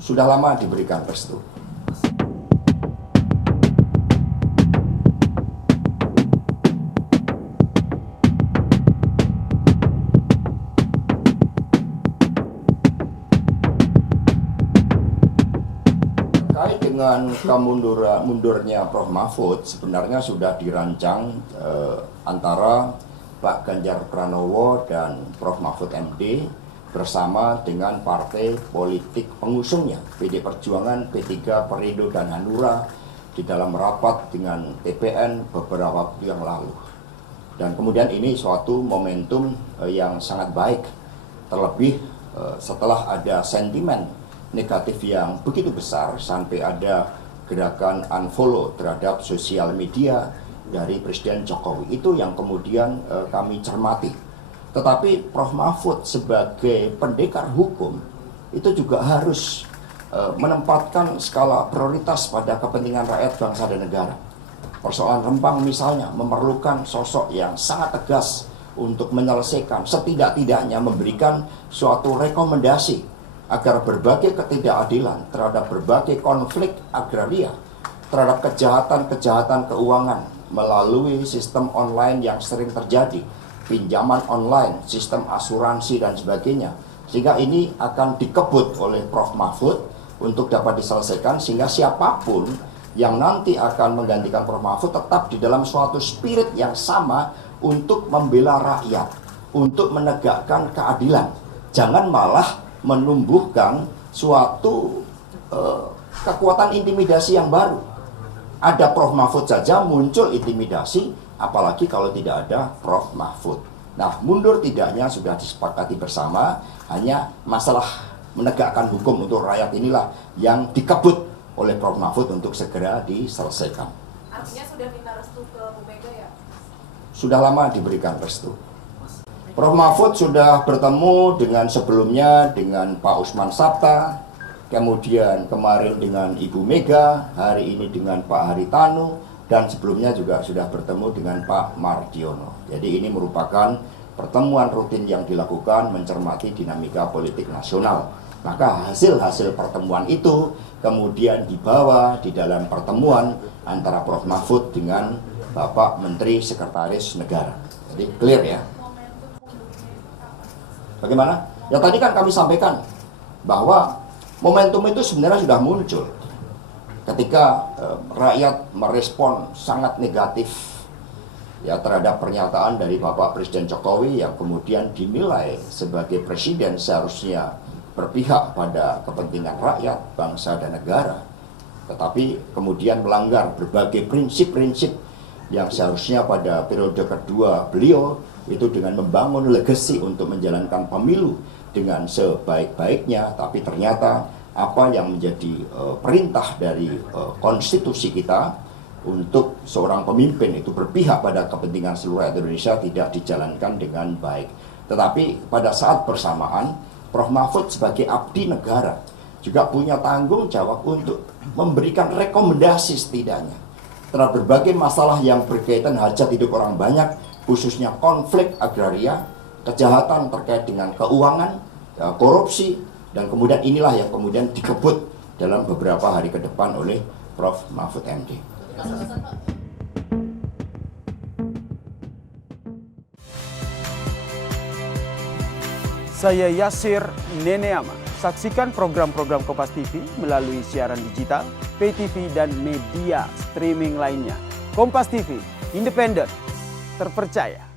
sudah lama diberikan restu. Terkait dengan mundurnya Prof. Mahfud, sebenarnya sudah dirancang antara Pak Ganjar Pranowo dan Prof. Mahfud MD bersama dengan partai politik pengusungnya, PD Perjuangan, P3, Perindo, dan Hanura di dalam rapat dengan TPN beberapa waktu yang lalu. Dan kemudian ini suatu momentum yang sangat baik, terlebih setelah ada sentimen negatif yang begitu besar sampai ada gerakan unfollow terhadap sosial media dari Presiden Jokowi. Itu yang kemudian kami cermati. Tetapi Prof. Mahfud sebagai pendekar hukum itu juga harus menempatkan skala prioritas pada kepentingan rakyat, bangsa, dan negara. Persoalan Rempang misalnya memerlukan sosok yang sangat tegas untuk menyelesaikan, setidak-tidaknya memberikan suatu rekomendasi agar berbagai ketidakadilan terhadap berbagai konflik agraria, terhadap kejahatan-kejahatan keuangan melalui sistem online yang sering terjadi, pinjaman online, sistem asuransi, dan sebagainya. Sehingga ini akan dikebut oleh Prof. Mahfud untuk dapat diselesaikan, sehingga siapapun yang nanti akan menggantikan Prof. Mahfud tetap di dalam suatu spirit yang sama untuk membela rakyat, untuk menegakkan keadilan. Jangan malah menumbuhkan suatu kekuatan intimidasi yang baru. Ada Prof. Mahfud saja muncul intimidasi, apalagi kalau tidak ada Prof. Mahfud. Nah, mundur tidaknya sudah disepakati bersama, hanya masalah menegakkan hukum untuk rakyat inilah yang dikebut oleh Prof. Mahfud untuk segera diselesaikan. Artinya sudah minta restu ke Bu Mega ya? Sudah lama diberikan restu. Prof. Mahfud sudah bertemu dengan sebelumnya dengan Pak Usman Sabta, kemudian kemarin dengan Ibu Mega, hari ini dengan Pak Haritanu, dan sebelumnya juga sudah bertemu dengan Pak Mardiono. Jadi ini merupakan pertemuan rutin yang dilakukan mencermati dinamika politik nasional. Maka hasil-hasil pertemuan itu kemudian dibawa di dalam pertemuan antara Prof. Mahfud dengan Bapak Menteri Sekretaris Negara. Jadi clear ya. Bagaimana? Ya tadi kan kami sampaikan bahwa momentum itu sebenarnya sudah muncul ketika rakyat merespon sangat negatif ya terhadap pernyataan dari Bapak Presiden Jokowi yang kemudian dinilai sebagai presiden seharusnya berpihak pada kepentingan rakyat, bangsa, dan negara, tetapi kemudian melanggar berbagai prinsip-prinsip yang seharusnya pada periode kedua beliau itu dengan membangun legasi untuk menjalankan pemilu dengan sebaik-baiknya, tapi ternyata apa yang menjadi perintah dari konstitusi kita untuk seorang pemimpin itu berpihak pada kepentingan seluruh rakyat Indonesia tidak dijalankan dengan baik. Tetapi pada saat bersamaan, Prof. Mahfud sebagai abdi negara juga punya tanggung jawab untuk memberikan rekomendasi setidaknya terhadap berbagai masalah yang berkaitan hajat hidup orang banyak, khususnya konflik agraria, kejahatan terkait dengan keuangan, korupsi, dan kemudian inilah yang kemudian dikebut dalam beberapa hari ke depan oleh Prof. Mahfud MD. Saya Yasir Neneama. Saksikan program-program Kompas TV melalui siaran digital, pay TV, dan media streaming lainnya. Kompas TV, independen, terpercaya.